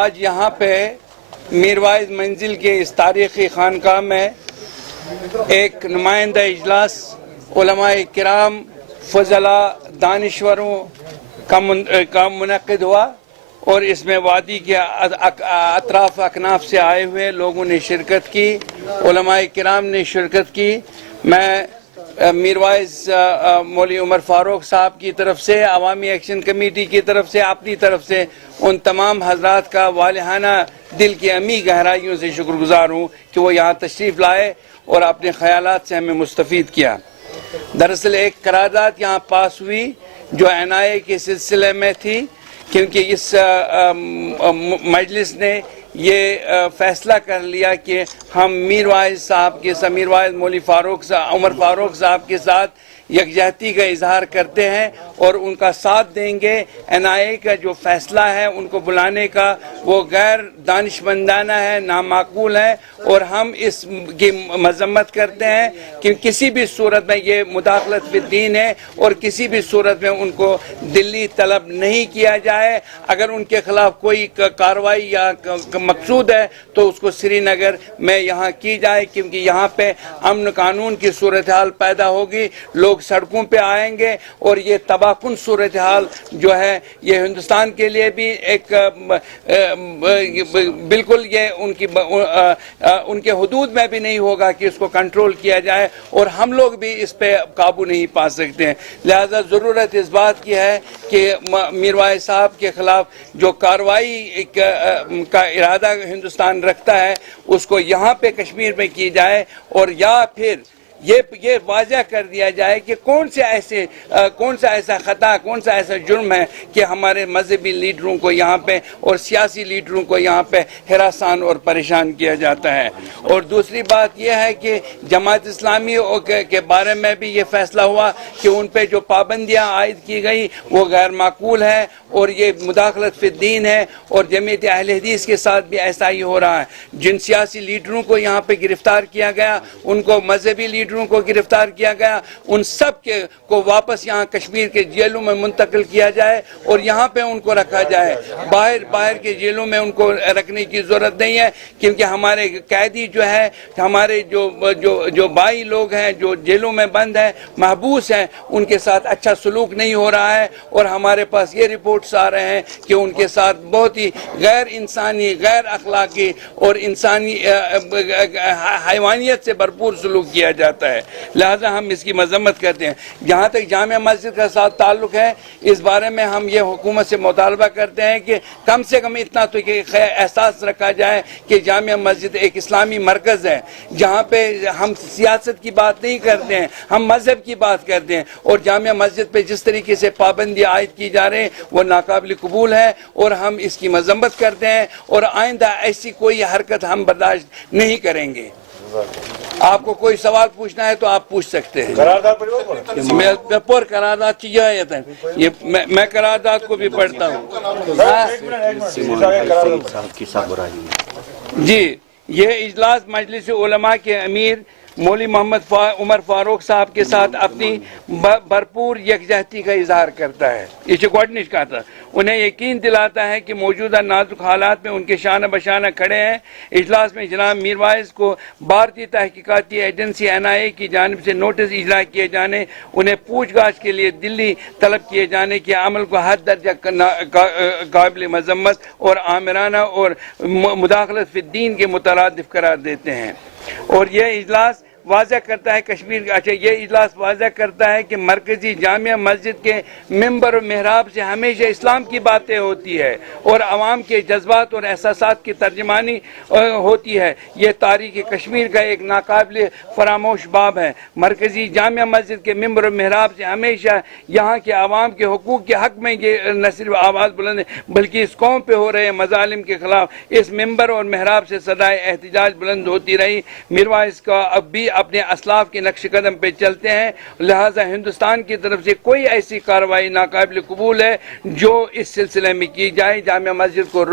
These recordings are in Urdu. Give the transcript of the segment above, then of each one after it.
آج یہاں پہ میرواعظ منزل کے اس تاریخی خانقاہ میں ایک نمائندہ اجلاس علماء کرام فضلاء دانشوروں کا منعقد ہوا اور اس میں وادی کے اطراف اکناف سے آئے ہوئے لوگوں نے شرکت کی، علماء کرام نے شرکت کی۔ میں میرواعظ مولوی عمر فاروق صاحب کی طرف سے، عوامی ایکشن کمیٹی کی طرف سے، اپنی طرف سے ان تمام حضرات کا والہانہ دل کی عمیق گہرائیوں سے شکر گزار ہوں کہ وہ یہاں تشریف لائے اور اپنے خیالات سے ہمیں مستفید کیا۔ دراصل ایک قرارداد یہاں پاس ہوئی جو NIA کے سلسلے میں تھی، کیونکہ اس مجلس نے یہ فیصلہ کر لیا کہ ہم میرواعظ صاحب کے ساتھ، میرواعظ مولوی عمر فاروق صاحب کے ساتھ یکجہتی کا اظہار کرتے ہیں اور ان کا ساتھ دیں گے۔ NIA کا جو فیصلہ ہے ان کو بلانے کا وہ غیر دانشمندانہ ہے، نامعقول ہے، اور ہم اس کی مذمت کرتے ہیں کہ کسی بھی صورت میں یہ مداخلت فی الدین ہے اور کسی بھی صورت میں ان کو دلی طلب نہیں کیا جائے۔ اگر ان کے خلاف کوئی کارروائی یا مقصود ہے تو اس کو سری نگر میں یہاں کی جائے، کیونکہ یہاں پہ امن قانون کی صورتحال پیدا ہوگی، لوگ سڑکوں پہ آئیں گے اور یہ تباہ کن صورتحال جو ہے یہ ہندوستان کے لیے بھی ایک بالکل یہ ان کے حدود میں بھی نہیں ہوگا کہ اس کو کنٹرول کیا جائے، اور ہم لوگ بھی اس پہ قابو نہیں پا سکتے ہیں۔ لہذا ضرورت اس بات کی ہے کہ میرواعظ صاحب کے خلاف جو کارروائی کا ارادہ ہندوستان رکھتا ہے اس کو یہاں پہ کشمیر میں کی جائے، اور یا پھر یہ واضح کر دیا جائے کہ کون سا ایسا خطا، کون سا ایسا جرم ہے کہ ہمارے مذہبی لیڈروں کو یہاں پہ اور سیاسی لیڈروں کو یہاں پہ ہراسان اور پریشان کیا جاتا ہے۔ اور دوسری بات یہ ہے کہ جماعت اسلامی کے بارے میں بھی یہ فیصلہ ہوا کہ ان پہ جو پابندیاں عائد کی گئی وہ غیر معقول ہے اور یہ مداخلت فی الدین ہے، اور جمعیت اہل حدیث کے ساتھ بھی ایسا ہی ہو رہا ہے۔ جن سیاسی لیڈروں کو یہاں پہ گرفتار کیا گیا، ان کو مذہبی لیڈروں کو گرفتار کیا گیا، ان سب کو واپس یہاں کشمیر کے جیلوں میں منتقل کیا جائے اور یہاں پہ ان کو رکھا جائے۔ باہر کے جیلوں میں ان کو رکھنے کی ضرورت نہیں ہے، کیونکہ ہمارے قیدی جو ہے، ہمارے جو بھائی لوگ ہیں جو جیلوں میں بند ہیں، محبوس ہیں، ان کے ساتھ اچھا سلوک نہیں ہو رہا ہے، اور ہمارے پاس یہ رپورٹس آ رہے ہیں کہ ان کے ساتھ بہت ہی غیر انسانی، غیر اخلاقی اور انسانی حیوانیت سے بھرپور سلوک کیا جاتا ہے۔ لہذا ہم اس کی مذمت کرتے ہیں۔ جہاں تک جامع مسجد کا ساتھ تعلق ہے، اس بارے میں ہم یہ حکومت سے مطالبہ کرتے ہیں کہ کم سے کم اتنا تو احساس رکھا جائے کہ جامع مسجد ایک اسلامی مرکز ہے، جہاں پہ ہم سیاست کی بات نہیں کرتے ہیں، ہم مذہب کی بات کرتے ہیں، اور جامع مسجد پہ جس طریقے سے پابندی عائد کی جا رہے ہیں وہ ناقابل قبول ہے، اور ہم اس کی مذمت کرتے ہیں، اور آئندہ ایسی کوئی حرکت ہم برداشت نہیں کریں گے۔ آپ کو کوئی سوال پوچھنا ہے تو آپ پوچھ سکتے ہیں۔ پر قرارداد کی جائے میں قرارداد کو بھی پڑھتا ہوں۔ جی، یہ اجلاس مجلس علماء کے امیر مولوی محمد عمر فاروق صاحب کے ساتھ اپنی بھرپور یکجہتی کا اظہار کرتا ہے۔ یہ گوڈنش کا تھا، انہیں یقین دلاتا ہے کہ موجودہ نازک حالات میں ان کے شانہ بشانہ کھڑے ہیں۔ اجلاس میں جناب میرواعظ کو بھارتی تحقیقاتی ایجنسی NIA کی جانب سے نوٹس اجرا کیے جانے، انہیں پوچھ گچھ کے لیے دلی طلب کیے جانے کے عمل کو حد درجہ قابل مذمت اور آمرانہ اور مداخلت فی الدین کے مترادف قرار دیتے ہیں۔ اور یہ اجلاس واضح کرتا ہے یہ اجلاس واضح کرتا ہے کہ مرکزی جامع مسجد کے ممبر و محراب سے ہمیشہ اسلام کی باتیں ہوتی ہے اور عوام کے جذبات اور احساسات کی ترجمانی ہوتی ہے۔ یہ تاریخ کشمیر کا ایک ناقابل فراموش باب ہے۔ مرکزی جامع مسجد کے ممبر و محراب سے ہمیشہ یہاں کے عوام کے حقوق کے حق میں یہ نہ صرف آواز بلند ہے بلکہ اس قوم پہ ہو رہے مظالم کے خلاف اس ممبر اور محراب سے صدائے احتجاج بلند ہوتی رہی۔ میرواعظ کا اب بھی اپنے اسلاف کے نقش قدم پہ چلتے ہیں، لہٰذا ہندوستان کی طرف سے کوئی ایسی کارروائی ناقابل قبول ہے جو اس سلسلے میں کی جائے جامع مسجد کو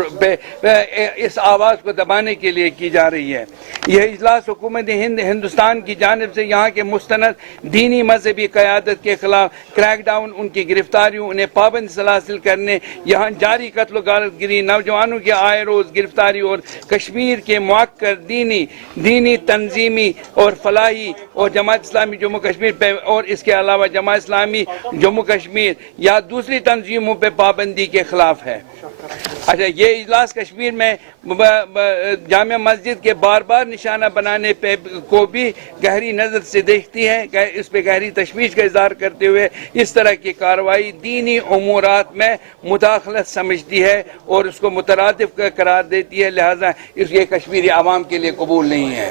اس آواز کو دبانے کے لیے کی جا رہی ہے۔ یہ اجلاس حکومت ہند ہندوستان کی جانب سے یہاں کے مستند دینی مذہبی قیادت کے خلاف کریک ڈاؤن، ان کی گرفتاریوں، انہیں پابند سلاسل کرنے، یہاں جاری قتل و غارت گری، نوجوانوں کی آئے روز گرفتاری اور کشمیر کے موقر دینی تنظیمی اور فلاحی اور جماعت اسلامی جموں کشمیر پہ اور اس کے علاوہ جماعت اسلامی جموں کشمیر یا دوسری تنظیموں پہ پابندی کے خلاف ہے۔ اچھا، یہ اجلاس کشمیر میں جامع مسجد کے بار بار نشانہ بنانے پہ کو بھی گہری نظر سے دیکھتی ہے، اس پہ گہری تشویش کا اظہار کرتے ہوئے اس طرح کی کارروائی دینی امورات میں مداخلت سمجھتی ہے اور اس کو مترادف قرار دیتی ہے، لہذا اس یہ کشمیری عوام کے لیے قبول نہیں ہے۔